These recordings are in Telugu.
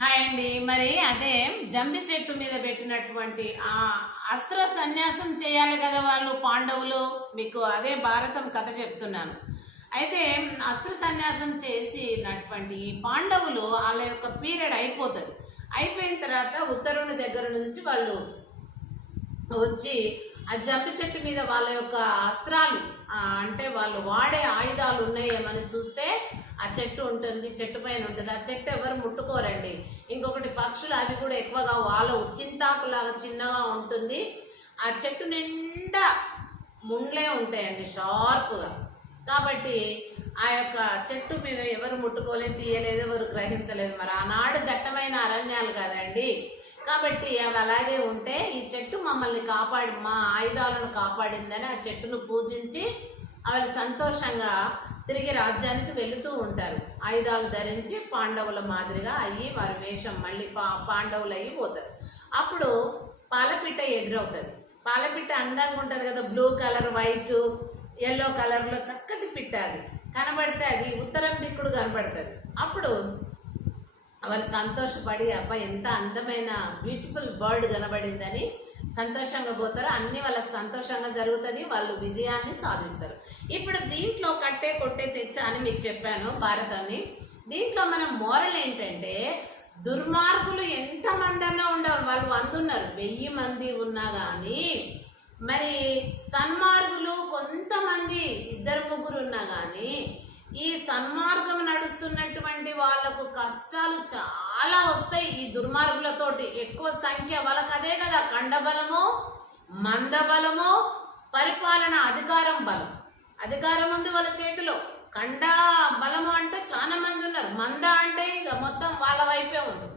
హాయ్ అండి. మరి అదే జంబి చెట్టు మీద పెట్టినటువంటి ఆ అస్త్ర సన్యాసం చేయాలి కదా వాళ్ళు పాండవులు. మీకు అదే భారతం కథ చెప్తున్నాను. అయితే అస్త్ర సన్యాసం చేసినటువంటి ఈ పాండవులు వాళ్ళ యొక్క పీరియడ్ అయిపోతుంది. అయిపోయిన తర్వాత ఉత్తరుని దగ్గర నుంచి వాళ్ళు వచ్చి ఆ జంబి చెట్టు మీద వాళ్ళ యొక్క అస్త్రాలు అంటే వాళ్ళు వాడే ఆయుధాలు ఉన్నాయేమని చూస్తే ఆ చెట్టు ఉంటుంది, చెట్టు పైన ఉంటుంది. ఆ చెట్టు ఎవరు ముట్టుకోరండి. ఇంకొకటి పక్షులు అవి కూడా ఎక్కువగా వాలవు, చింతాకులాగా చిన్నగా ఉంటుంది. ఆ చెట్టు నిండా ముండ్లే ఉంటాయండి షార్ప్గా. కాబట్టి ఆ యొక్క చెట్టు మీద ఎవరు ముట్టుకోలేదు, తీయలేదు, ఎవరు గ్రహించలేదు. మరి ఆనాడు దట్టమైన అరణ్యాలు కదండి. కాబట్టి అవి అలాగే ఉంటే ఈ చెట్టు మమ్మల్ని మా ఆయుధాలను కాపాడిందని ఆ చెట్టును పూజించి వాళ్ళు సంతోషంగా తిరిగి రాజ్యానికి వెళుతూ ఉంటారు. ఆయుధాలు ధరించి పాండవుల మాదిరిగా అయ్యి వారి వేషం మళ్ళీ పాండవులు అయ్యి పోతారు. అప్పుడు పాలపిట్ట ఎదురవుతుంది. పాలపిట్ట అందంగా ఉంటుంది కదా, బ్లూ కలర్, వైట్, ఎల్లో కలర్లో చక్కటి పిట్ట. అది కనబడితే అది ఉత్తరం దిక్కుడు కనబడుతుంది. అప్పుడు వాళ్ళు సంతోషపడి అబ్బాయి ఎంత అందమైన బ్యూటిఫుల్ బర్డ్ కనబడిందని సంతోషంగా పోతారు. అన్నీ వాళ్ళకి సంతోషంగా జరుగుతుంది, వాళ్ళు విజయాన్ని సాధిస్తారు. ఇప్పుడు దీంట్లో కట్టే కొట్టే తెచ్చా అని మీకు చెప్పాను భారతాన్ని. దీంట్లో మనం మోరల్ ఏంటంటే దుర్మార్గులు ఎంతమంది అన్నా ఉండవు, వాళ్ళు 100 ఉన్నారు, 1000 మంది ఉన్నా కానీ మరి సన్మార్గులు కొంతమంది 2-3 ఉన్నా కానీ ఈ సన్మార్గం నడుస్తున్నటువంటి వాళ్ళకు కష్టాలు చాలా వస్తాయి. ఈ దుర్మార్గులతోటి ఎక్కువ సంఖ్య వాళ్ళకి అదే కదా, కండబలము, మందబలము, పరిపాలన అధికారం బలం. అధికారం ఉంది వాళ్ళ చేతిలో. కండ బలము అంటే చాలా మంది ఉన్నారు, మంద అంటే ఇక మొత్తం వాళ్ళ వైపే ఉంది.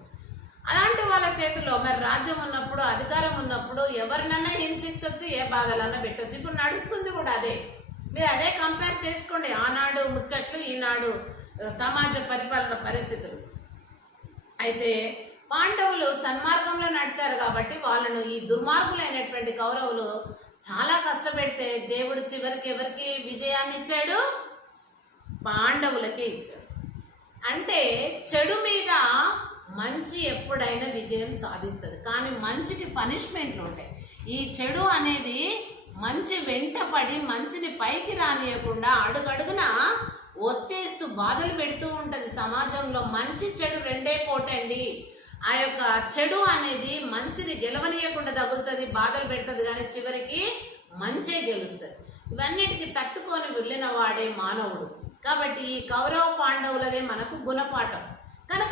అలాంటి వాళ్ళ చేతిలో మరి రాజ్యం ఉన్నప్పుడు, అధికారం ఉన్నప్పుడు ఎవరినన్నా హింసించవచ్చు, ఏ బాధలన్నా పెట్టవచ్చు. ఇప్పుడు నడుస్తుంది కూడా అదే. మీరు అదే కంపేర్ చేసుకోండి, ఆనాడు ముచ్చట్లు, ఈనాడు సమాజ పరిపాలన పరిస్థితులు. అయితే పాండవులు సన్మార్గంలో నడిచారు కాబట్టి వాళ్ళను ఈ దుర్మార్గులైనటువంటి కౌరవులు చాలా కష్టపెడితే దేవుడు చివరికి ఎవరికి విజయాన్ని ఇచ్చాడు? పాండవులకే ఇచ్చాడు. అంటే చెడు మీద మంచి ఎప్పుడైనా విజయం సాధిస్తుంది, కానీ మంచికి పనిష్మెంట్లు ఉంటాయి. ఈ చెడు అనేది మంచి వెంటపడి మంచిని పైకి రానియకుండా అడుగడుగున ఒత్తేస్తూ బాధలు పెడుతూ ఉంటుంది సమాజంలో. మంచి చెడు రెండే పోటండి. ఆ యొక్క చెడు అనేది మంచిని గెలవనీయకుండా తగులుతుంది, బాధలు పెడుతుంది, కానీ చివరికి మంచే గెలుస్తుంది. ఇవన్నిటికీ తట్టుకొని వెళ్ళిన వాడే మానవుడు. కాబట్టి ఈ కౌరవ పాండవులదే మనకు గుణపాఠం.